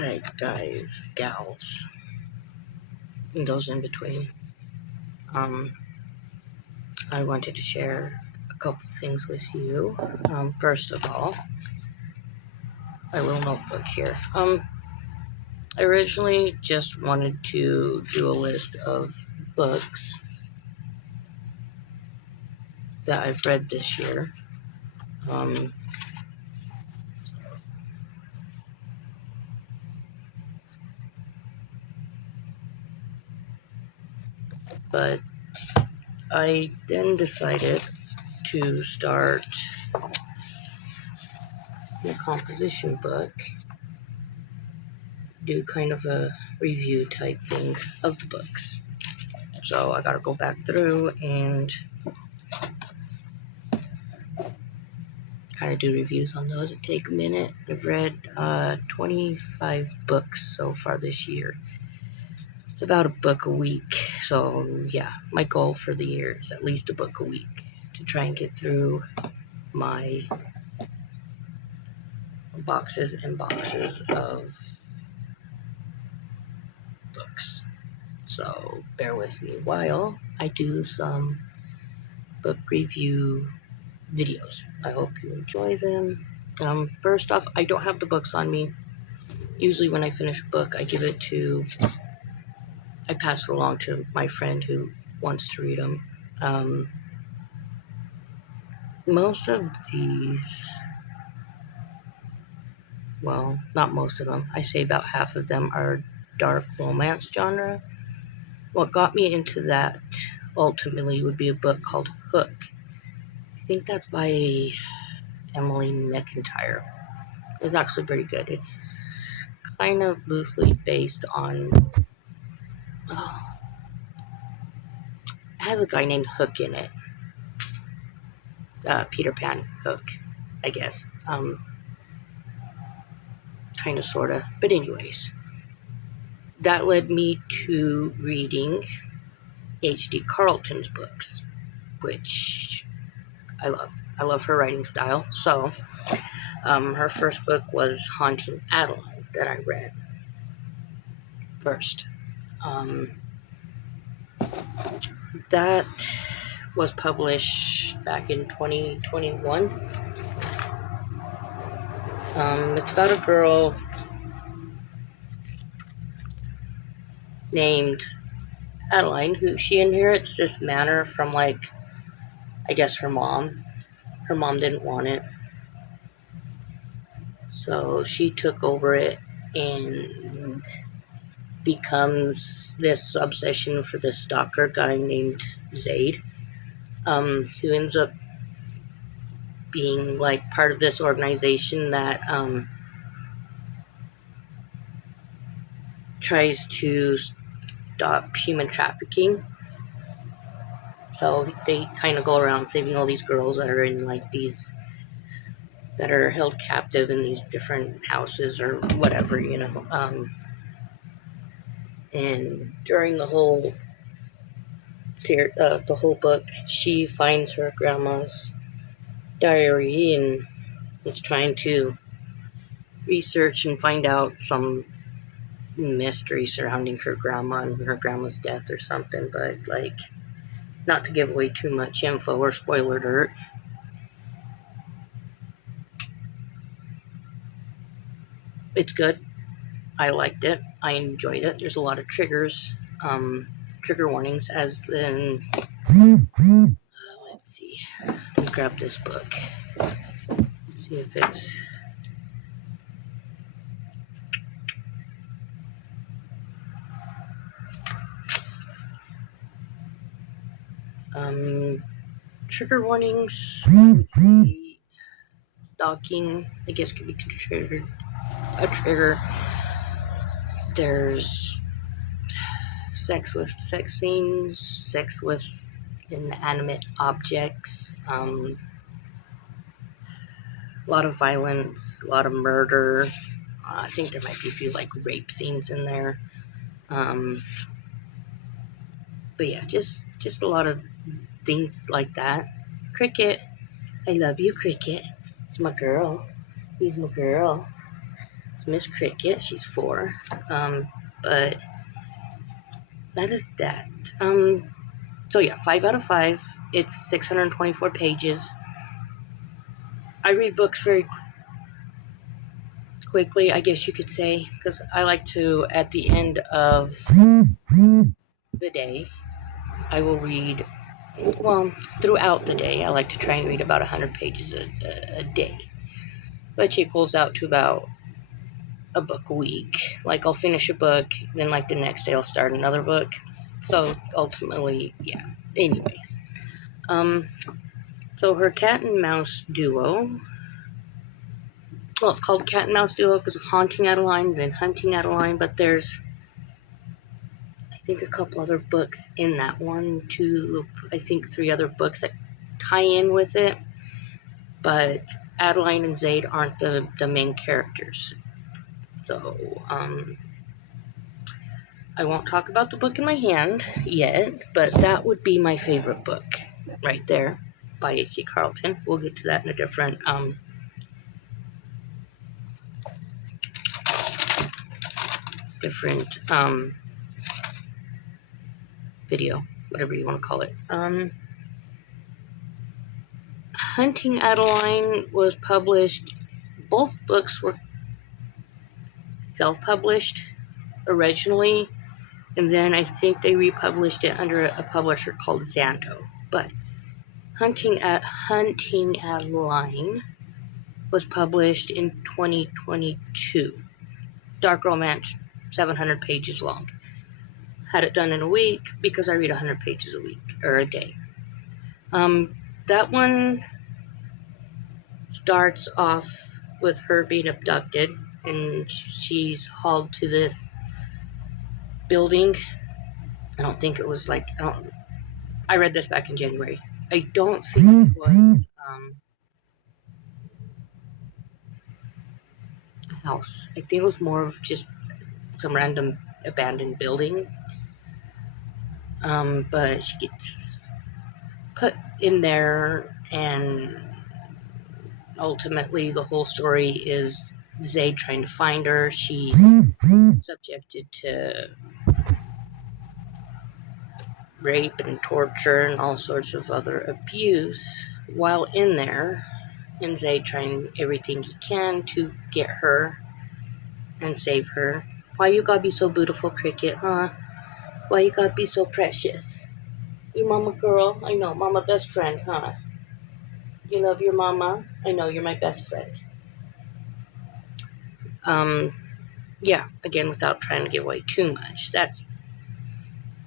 Alright, guys, gals, and those in between. I wanted to share a couple things with you. First of all, my little notebook here. I originally just wanted to do a list of books that I've read this year. But I then decided to start a composition book, do kind of a review type thing of the books. So I gotta go back through and kind of do reviews on those. It take a minute. I've read 25 books so far this year. It's about a book a week. So yeah, my goal for the year is at least a book a week to try and get through my boxes and boxes of books. So bear with me while I do some book review videos. I hope you enjoy them. First off, I don't have the books on me. Usually when I finish a book, I pass it along to my friend who wants to read them. Most of these, well, not most of them, I say about half of them are dark romance genre. What got me into that ultimately would be a book called Hook. I think that's by Emily McIntyre. It's actually pretty good. It's kind of loosely based on... it has a guy named Hook in it. Peter Pan Hook, I guess. Kind of, sort of. But anyways, that led me to reading H.D. Carlton's books, which I love. I love her writing style. So her first book was Haunting Adeline that I read first. That was published back in 2021. It's about a girl named Adeline who she inherits this manor from, like, I guess her mom. Her mom didn't want it, so she took over it and becomes this obsession for this stalker guy named Zaid, who ends up being like part of this organization that tries to stop human trafficking. So they kind of go around saving all these girls that are in like these, that are held captive in these different houses or whatever, you know. And during the whole book, she finds her grandma's diary and is trying to research and find out some mystery surrounding her grandma and her grandma's death or something. But, like, not to give away too much info or spoiler alert. It's good. I liked it. I enjoyed it. There's a lot of triggers, trigger warnings, as in, let's see, let me grab this book, see if it's, trigger warnings, I would say stalking, I guess, could be considered a trigger. There's sex scenes, sex with inanimate objects, a lot of violence, a lot of murder. I think there might be a few like rape scenes in there. But yeah, just a lot of things like that. Cricket, I love you, Cricket. It's my girl. He's my girl. It's Miss Cricket. She's 4. But that is that. So yeah, 5 out of 5. It's 624 pages. I read books very quickly, I guess you could say, because I like to, at the end of the day, I will read, well, throughout the day, I like to try and read about 100 pages a day, which equals out to about a book a week. Like, I'll finish a book, then like the next day I'll start another book. So ultimately, yeah. Anyways, so her cat and mouse duo. Well, it's called Cat and Mouse Duo because of Haunting Adeline, then Hunting Adeline, but there's, I think, a couple other books in that one, 2, I think 3 other books that tie in with it, but Adeline and Zaid aren't the main characters. So, I won't talk about the book in my hand yet, but that would be my favorite book right there by H.G. Carlton. We'll get to that in a different video, whatever you want to call it. Hunting Adeline was published, both books were self-published originally, and then I think they republished it under a publisher called Xanto. But Hunting Adeline was published in 2022. Dark romance, 700 pages long. Had it done in a week because I read 100 pages a week, or a day. That one starts off with her being abducted, and she's hauled to this building. I don't think it was like, I read this back in January. I don't think it was a house. I think it was more of just some random abandoned building. But she gets put in there, and ultimately the whole story is Zaid trying to find her. She's subjected to rape and torture and all sorts of other abuse while in there, and Zaid trying everything he can to get her and save her. Why you gotta be so beautiful, Cricket, huh? Why you gotta be so precious? You mama girl? I know, mama best friend, huh? You love your mama? I know, you're my best friend. Yeah, again, without trying to give away too much, that's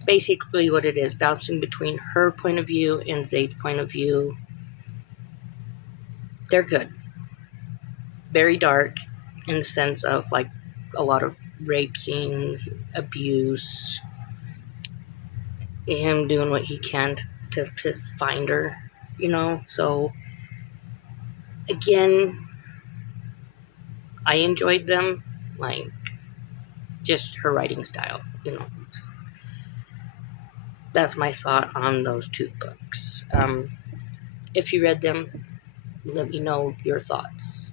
basically what it is, bouncing between her point of view and Zaid's point of view. They're good. Very dark in the sense of like a lot of rape scenes, abuse, him doing what he can to find her, So, again, I enjoyed them, like, just her writing style. That's my thought on those 2 books. If you read them, let me know your thoughts.